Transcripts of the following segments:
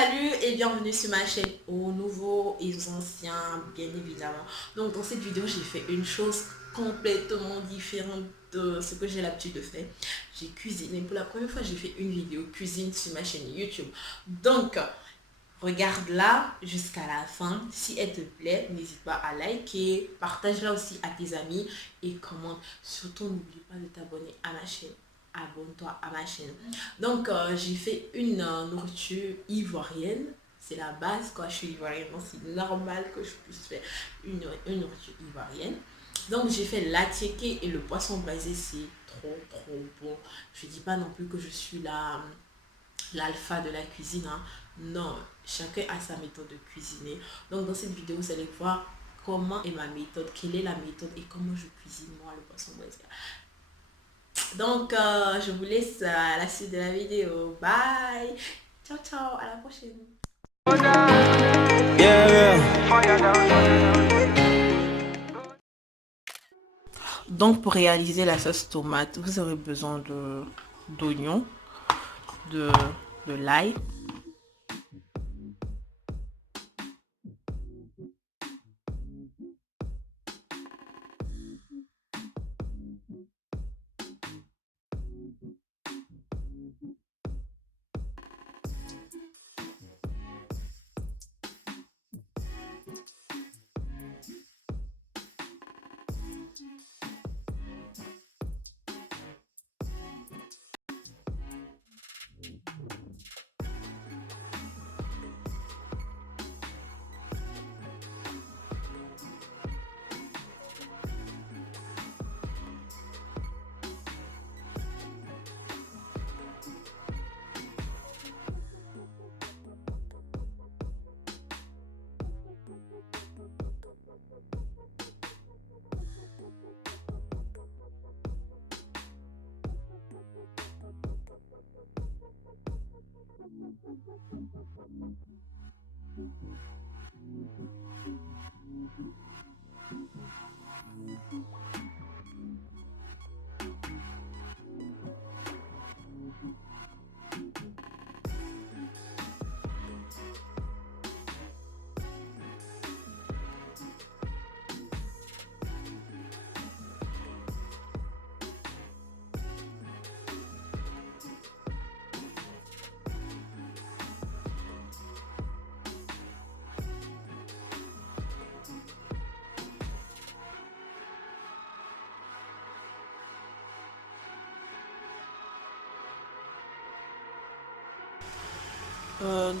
Salut et bienvenue sur ma chaîne, aux nouveaux et aux anciens, bien évidemment. Donc dans cette vidéo, j'ai fait une chose complètement différente de ce que j'ai l'habitude de faire. J'ai cuisiné. Pour la première fois, j'ai fait une vidéo cuisine sur ma chaîne YouTube. Donc, regarde-la jusqu'à la fin. Si elle te plaît, n'hésite pas à liker, partage-la aussi à tes amis et commente. Surtout, n'oublie pas de t'abonner à ma chaîne. Abonne-toi à ma chaîne. Donc, j'ai fait une nourriture ivoirienne. C'est la base, quoi. Je suis ivoirienne, donc c'est normal que je puisse faire une nourriture ivoirienne. Donc, j'ai fait l'attiéké et le poisson braisé, c'est trop, trop bon. Je dis pas non plus que je suis l'alpha de la cuisine, hein. Non, chacun a sa méthode de cuisiner. Donc, dans cette vidéo, vous allez voir comment est ma méthode, quelle est la méthode et comment je cuisine moi le poisson braisé. Donc, je vous laisse à la suite de la vidéo. Bye. Ciao, ciao. À la prochaine. Donc, pour réaliser la sauce tomate, vous aurez besoin d'oignons, de, de l'ail,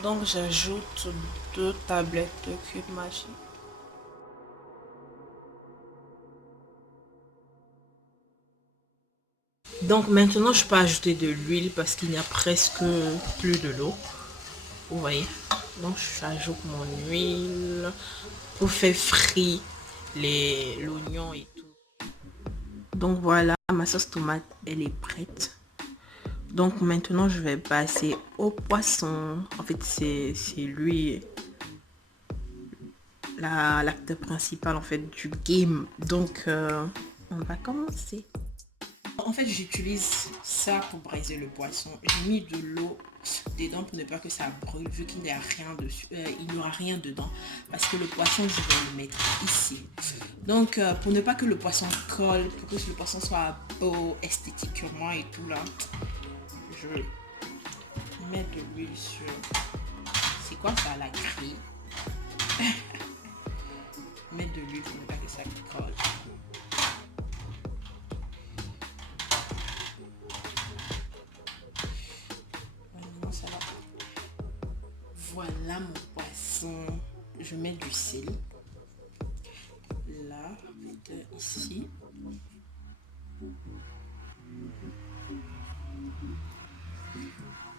donc j'ajoute 2 tablettes de cube magique. Donc maintenant je peux ajouter de l'huile parce qu'il n'y a presque plus de l'eau. Vous voyez. Donc j'ajoute mon huile pour faire frire l'oignon et tout. Donc voilà, ma sauce tomate elle est prête. Donc maintenant je vais passer au poisson. En fait c'est lui l'acteur principal en fait du game. Donc on va commencer. En fait j'utilise ça pour braiser le poisson. J'ai mis de l'eau dedans pour ne pas que ça brûle vu qu'il n'y a rien dessus, il n'y aura rien dedans parce que le poisson je vais le mettre ici. Donc pour ne pas que le poisson colle, pour que le poisson soit beau esthétiquement et tout là, je mets de l'huile sur, c'est quoi ça, la grille. Mettre de l'huile pour ne pas que ça colle. Maintenant ça va. Voilà mon poisson. Je mets du sel. Là, ici.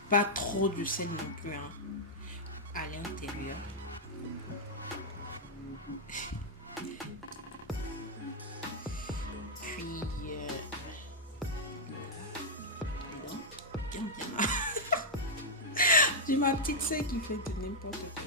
Pas trop de sel non plus, hein, à l'intérieur. Puis dedans, bien. J'ai ma petite sœur qui fait de n'importe quoi.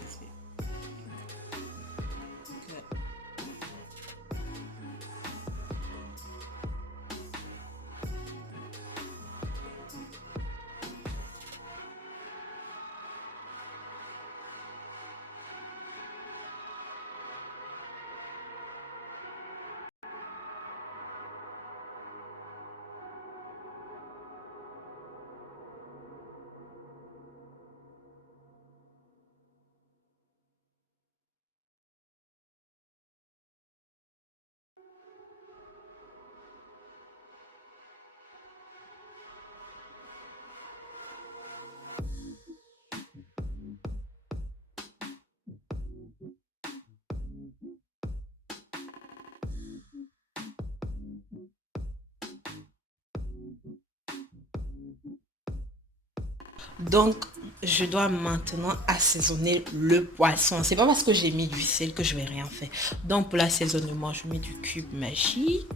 Donc, je dois maintenant assaisonner le poisson. C'est pas parce que j'ai mis du sel que je vais rien faire. Donc, pour l'assaisonnement, je mets du cube Maggi.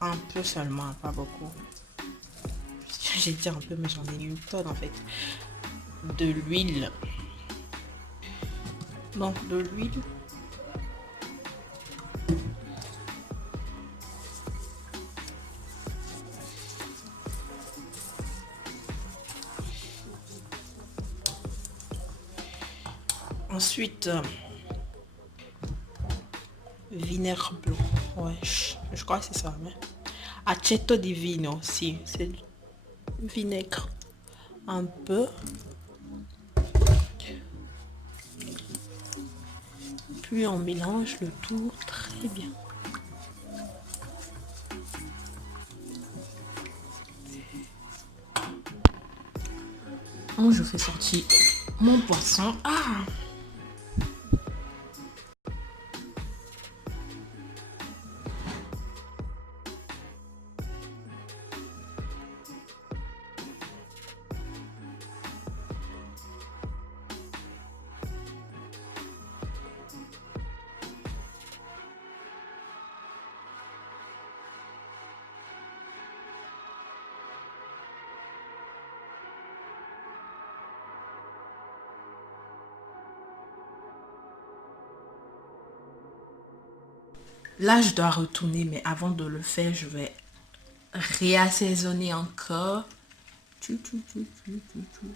Un peu seulement, pas beaucoup. J'ai dit un peu, mais j'en ai une tonne en fait. De l'huile. Donc, de l'huile. Ensuite, vinaigre blanc. Ouais, je crois que c'est ça. Mais... Aceto di vino, si. C'est du vinaigre. Un peu. Puis on mélange le tout très bien. Donc je fais sortir mon poisson. Ah! Là, je dois retourner, mais avant de le faire, je vais réassaisonner encore. Tchou, tchou, tchou, tchou, tchou, tchou.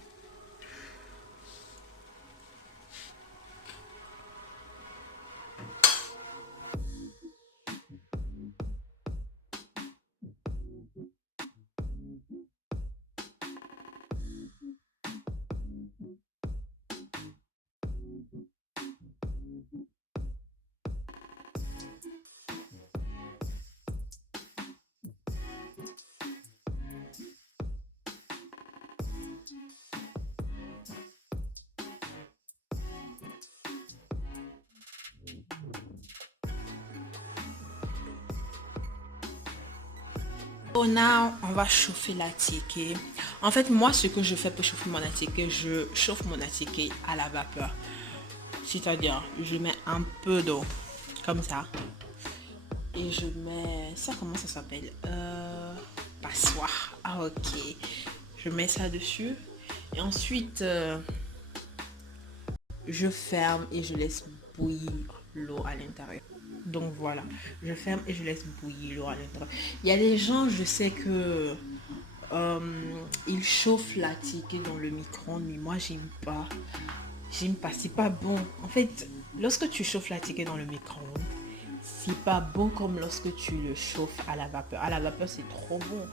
So now, on va chauffer la ticket. En fait, moi, ce que je fais pour chauffer mon attiqué, je chauffe mon attiqué à la vapeur. C'est-à-dire, je mets un peu d'eau, comme ça. Et je mets... Ça, comment ça s'appelle passoire. Ah, ok. Je mets ça dessus. Et ensuite, je ferme et je laisse bouillir l'eau à l'intérieur. Donc voilà, je ferme et je laisse bouillir l'eau à l'intérieur. Il y a des gens, je sais que ils chauffent la ticket dans le micro-ondes, mais moi j'aime pas. J'aime pas, c'est pas bon. En fait, lorsque tu chauffes la ticket dans le micro-ondes, c'est pas bon comme lorsque tu le chauffes à la vapeur. À la vapeur, c'est trop bon.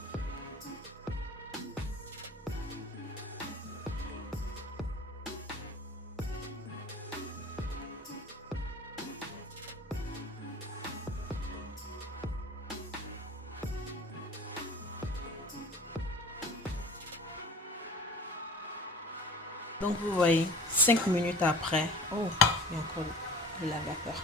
Donc vous voyez, 5 minutes après, oh, il y a encore de la vapeur.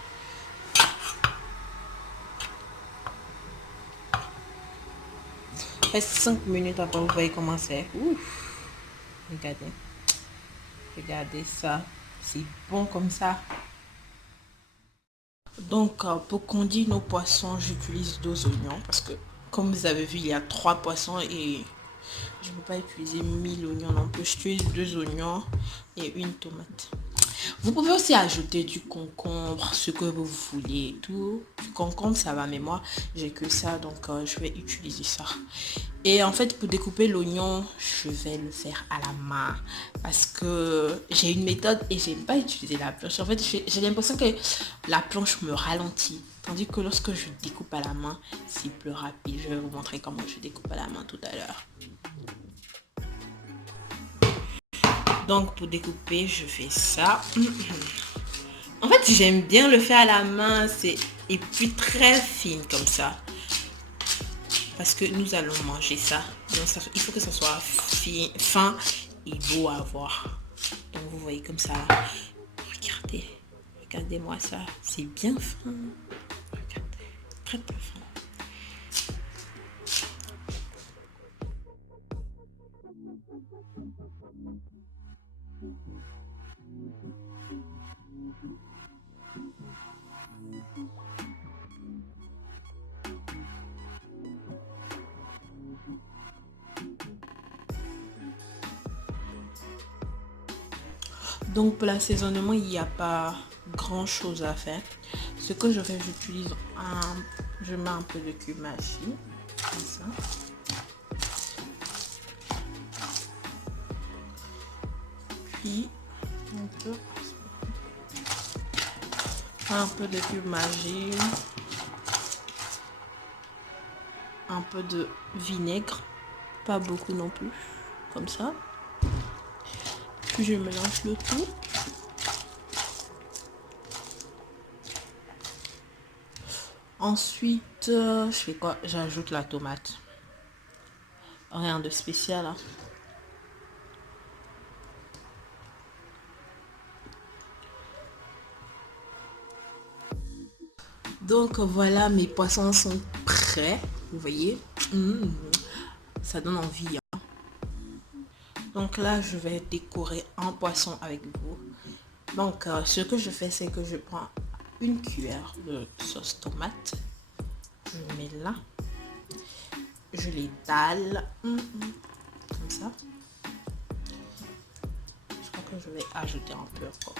Après 5 minutes après, vous voyez comment c'est. Ouf, regardez. Regardez ça. C'est bon comme ça. Donc, pour condir nos poissons, j'utilise 2 oignons. Parce que, comme vous avez vu, il y a 3 poissons et je ne peux pas utiliser 1000 oignons non plus. J'utilise 2 oignons et une tomate. Vous pouvez aussi ajouter du concombre, ce que vous voulez et tout. Du concombre, ça va, mais moi, j'ai que ça, donc je vais utiliser ça. Et en fait, pour découper l'oignon, je vais le faire à la main. Parce que j'ai une méthode et j'aime pas utiliser la planche. En fait, j'ai l'impression que la planche me ralentit. Tandis que lorsque je découpe à la main, c'est plus rapide. Je vais vous montrer comment je découpe à la main tout à l'heure. Donc pour découper, je fais ça. En fait, j'aime bien le faire à la main. Et puis très fine comme ça. Parce que nous allons manger ça. Donc ça, il faut que ça soit fin et beau à voir. Donc vous voyez comme ça. Regardez. Regardez-moi ça. C'est bien fin. Regardez. Très très fin. Donc pour l'assaisonnement, il n'y a pas grand chose à faire. Ce que je fais, je mets un peu de cumin-chi, comme ça. Puis un peu de cumin-chi, un peu de vinaigre, pas beaucoup non plus, comme ça. Puis je mélange le tout. Ensuite, je fais quoi? J'ajoute la tomate. Rien de spécial, hein. Donc voilà, mes poissons sont prêts. Vous voyez, ça donne envie, hein. Donc là, je vais décorer un poisson avec vous. Donc ce que je fais, c'est que je prends une cuillère de sauce tomate. Je mets là. Je l'étale. Comme ça. Je crois que je vais ajouter un peu encore.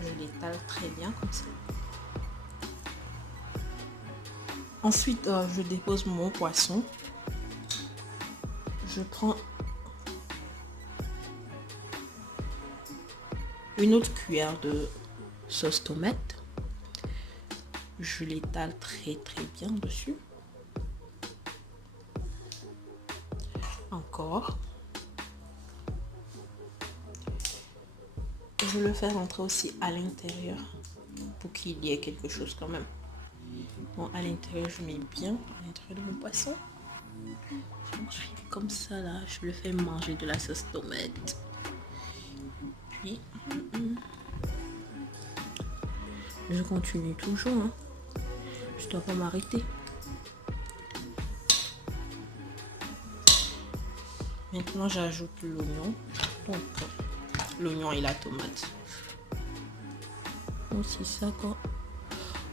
Je l'étale très bien comme ça. Ensuite, je dépose mon poisson. Je prends une autre cuillère de sauce tomate. Je l'étale très bien dessus. Encore. Je le fais rentrer aussi à l'intérieur pour qu'il y ait quelque chose quand même. Bon, à l'intérieur, je mets bien à l'intérieur de mon poisson. Ensuite, comme ça là, je le fais manger de la sauce tomate. Puis, je continue toujours, hein. Je dois pas m'arrêter. Maintenant, j'ajoute l'oignon. Donc, l'oignon et la tomate. Aussi ça quoi.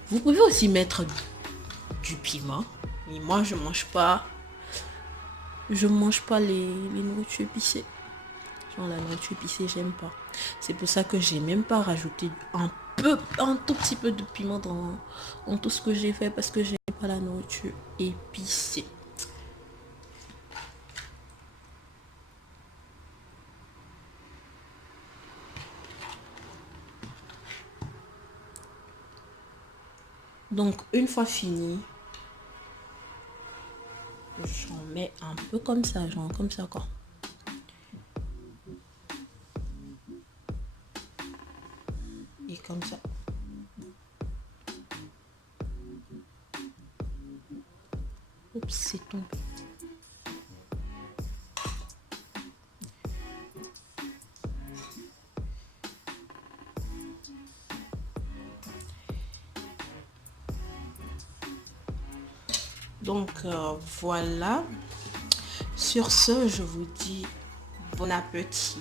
Vous pouvez aussi mettre du piment. Mais moi, je mange pas les nourritures épicées. Genre la nourriture épicée, j'aime pas. C'est pour ça que j'ai même pas rajouté un tout petit peu de piment dans tout ce que j'ai fait parce que j'aime pas la nourriture épicée. Donc une fois fini, j'en mets un peu comme ça, genre comme ça quoi. Et comme ça. Oups, c'est tombé. Donc voilà. Sur ce, je vous dis bon appétit.